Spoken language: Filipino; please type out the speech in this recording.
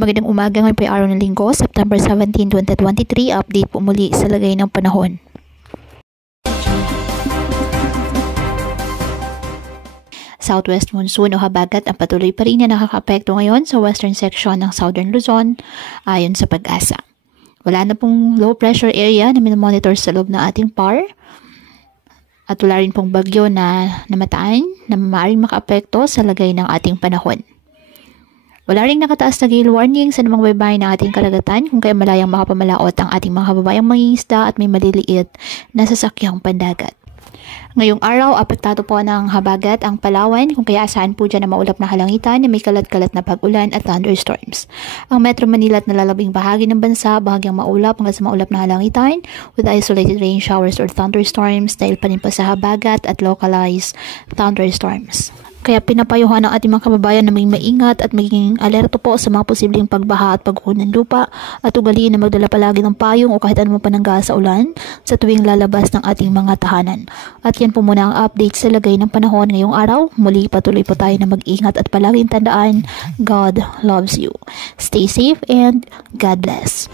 Magandang umaga, ngayon po ay araw ng Linggo, September 17, 2023. Update po muli sa lagay ng panahon. Southwest monsoon o habagat ang patuloy pa rin na nakakaapekto ngayon sa western section ng Southern Luzon ayon sa Pag-asa. Wala na pong low pressure area na minomonitor sa loob ng ating PAR. At wala rin pong bagyo na namataan na maaaring makaapekto sa lagay ng ating panahon. Wala ring nakataas na gale warning sa namang baybayin ng ating karagatan kung kaya malayang makapamalaot ang ating mga kababayang mangingisda at may maliliit na sasakyang pandagat. Ngayong araw, apektado po ng habagat ang Palawan kung kaya asahan po dyan na maulap na kalangitan na may kalat-kalat na pag-ulan at thunderstorms. Ang Metro Manila at nalalabing bahagi ng bansa, bahagyang maulap hanggang sa maulap na kalangitan with isolated rain showers or thunderstorms dahil pa rin pa sa habagat at localized thunderstorms. Kaya pinapayuhan ng ating mga kababayan na may maingat at maging alerto po sa mga posibleng pagbaha at pagguho ng lupa at ugaliin na magdala palagi ng payong o kahit anumang panangga sa ulan sa tuwing lalabas ng ating mga tahanan. At yan po muna ang update sa lagay ng panahon ngayong araw. Muli patuloy po tayo na mag-ingat at palaging tandaan, God loves you. Stay safe and God bless.